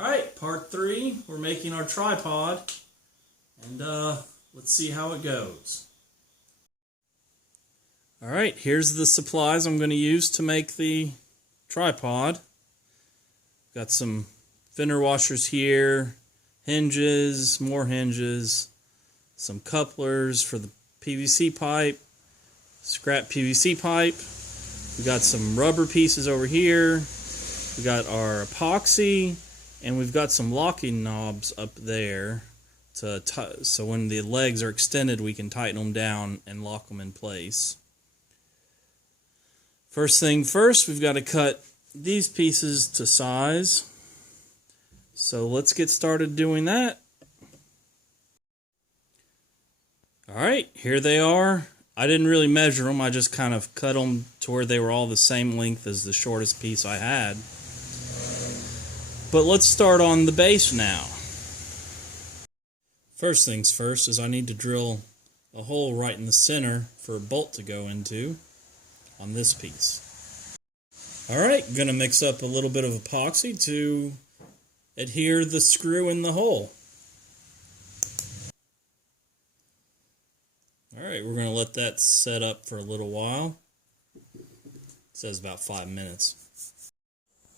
Alright, part 3, we're making our tripod, and let's see how it goes. Alright, here's the supplies I'm going to use to make the tripod. Got some fender washers here, hinges, more hinges, some couplers for the PVC pipe, scrap PVC pipe. We got some rubber pieces over here. We got our epoxy. And we've got some locking knobs up there so when the legs are extended we can tighten them down and lock them in place. First thing first, we've got to cut these pieces to size. So let's get started doing that. Alright, here they are. I didn't really measure them, I just kind of cut them to where they were all the same length as the shortest piece I had. But let's start on the base now. First things first is I need to drill a hole right in the center for a bolt to go into on this piece. Alright, going to mix up a little bit of epoxy to adhere the screw in the hole. Alright, we're going to let that set up for a little while. It says about 5 minutes.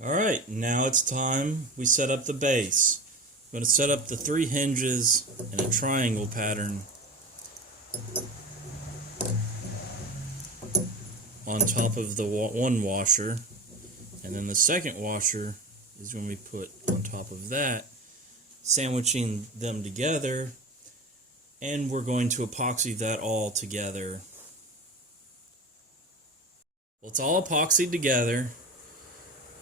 Alright, now it's time we set up the base. I'm going to set up the 3 hinges in a triangle pattern on top of the one washer, and then the second washer is going to be put on top of that, sandwiching them together, and we're going to epoxy that all together. Well, it's all epoxied together.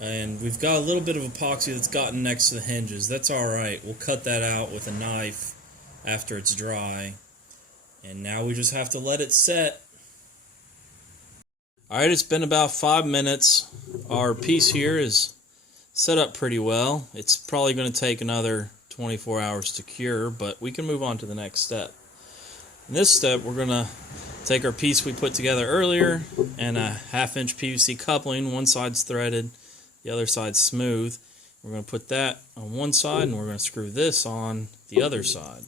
And we've got a little bit of epoxy that's gotten next to the hinges. That's alright. We'll cut that out with a knife after it's dry. And now we just have to let it set. Alright, it's been about 5 minutes. Our piece here is set up pretty well. It's probably going to take another 24 hours to cure, but we can move on to the next step. In this step, we're going to take our piece we put together earlier and a 1/2 inch PVC coupling. One side's threaded, the other side's smooth. We're going to put that on one side and we're going to screw this on the other side.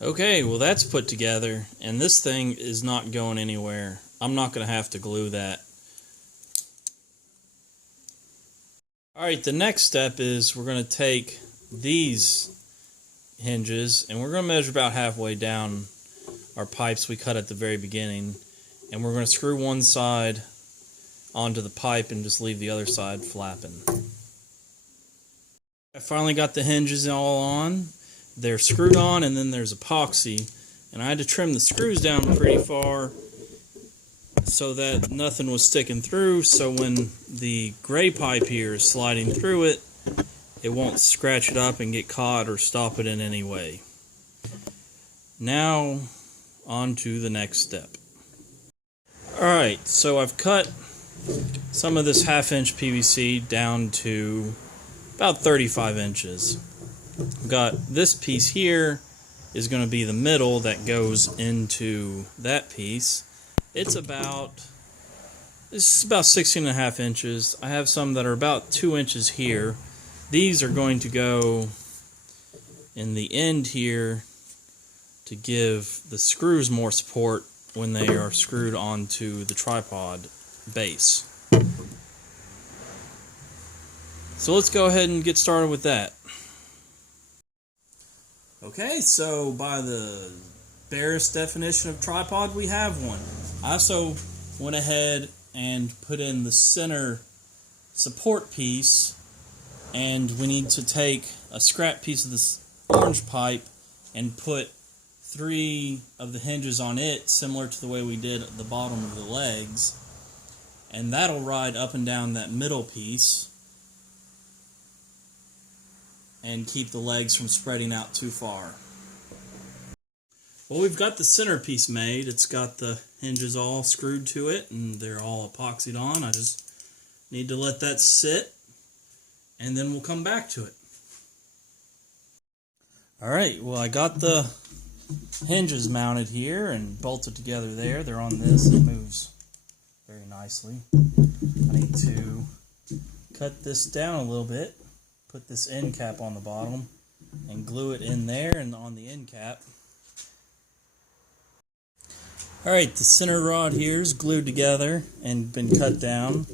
Okay, well that's put together and this thing is not going anywhere. I'm not going to have to glue that. Alright, the next step is we're going to take these hinges and we're going to measure about halfway down our pipes we cut at the very beginning, and we're going to screw one side onto the pipe and just leave the other side flapping. I finally got the hinges all on. They're screwed on and then there's epoxy, and I had to trim the screws down pretty far so that nothing was sticking through, so when the gray pipe here is sliding through it, it won't scratch it up and get caught or stop it in any way. Now on to the next step. Alright, so I've cut some of this 1/2 inch PVC down to about 35 inches. I've got this piece here is going to be the middle that goes into that piece. It's about 16.5 inches. I have some that are about 2 inches here. These are going to go in the end here to give the screws more support when they are screwed onto the tripod base. So let's go ahead and get started with that. Okay, so by the barest definition of tripod, we have one. I also went ahead and put in the center support piece, and we need to take a scrap piece of this orange pipe and put 3 of the hinges on it, similar to the way we did at the bottom of the legs, and that'll ride up and down that middle piece and keep the legs from spreading out too far. Well, we've got the center piece made. It's got the hinges all screwed to it and they're all epoxied on. I just need to let that sit and then we'll come back to it. Alright, well I got the hinges mounted here and bolted together there. They're on this. It moves very nicely. I need to cut this down a little bit, put this end cap on the bottom, and glue it in there and on the end cap. Alright, the center rod here is glued together and been cut down,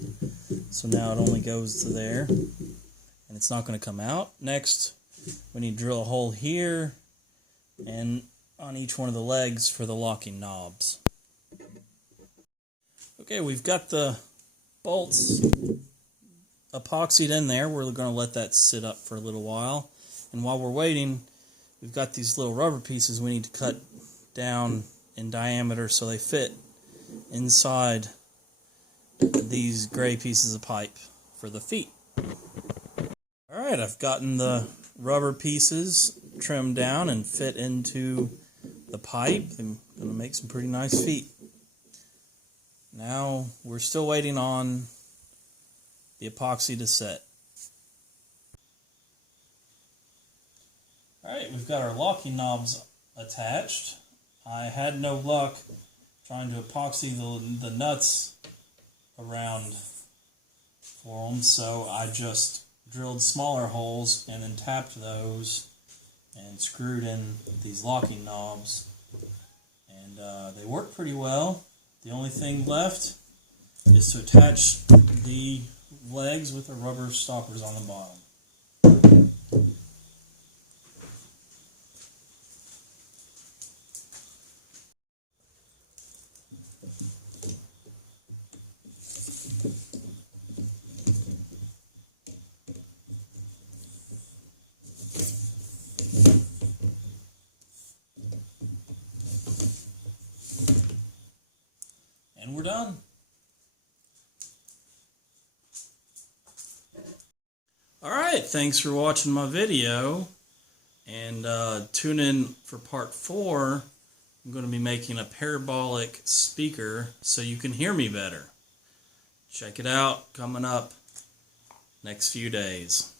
so now it only goes to there and it's not going to come out. Next, we need to drill a hole here and on each one of the legs for the locking knobs. Okay, we've got the bolts epoxied in there. We're going to let that sit up for a little while, and while we're waiting, we've got these little rubber pieces we need to cut down in diameter so they fit inside these gray pieces of pipe for the feet. Alright, I've gotten the rubber pieces trimmed down and fit into the pipe. I'm going to make some pretty nice feet. Now we're still waiting on the epoxy to set. Alright, we've got our locking knobs attached. I had no luck trying to epoxy the nuts around for them, so I just drilled smaller holes and then tapped those and screwed in these locking knobs, and they work pretty well. The only thing left is to attach the legs with the rubber stoppers on the bottom. And we're done. Alright, thanks for watching my video, and tune in for part 4. I'm going to be making a parabolic speaker so you can hear me better. Check it out, coming up next few days.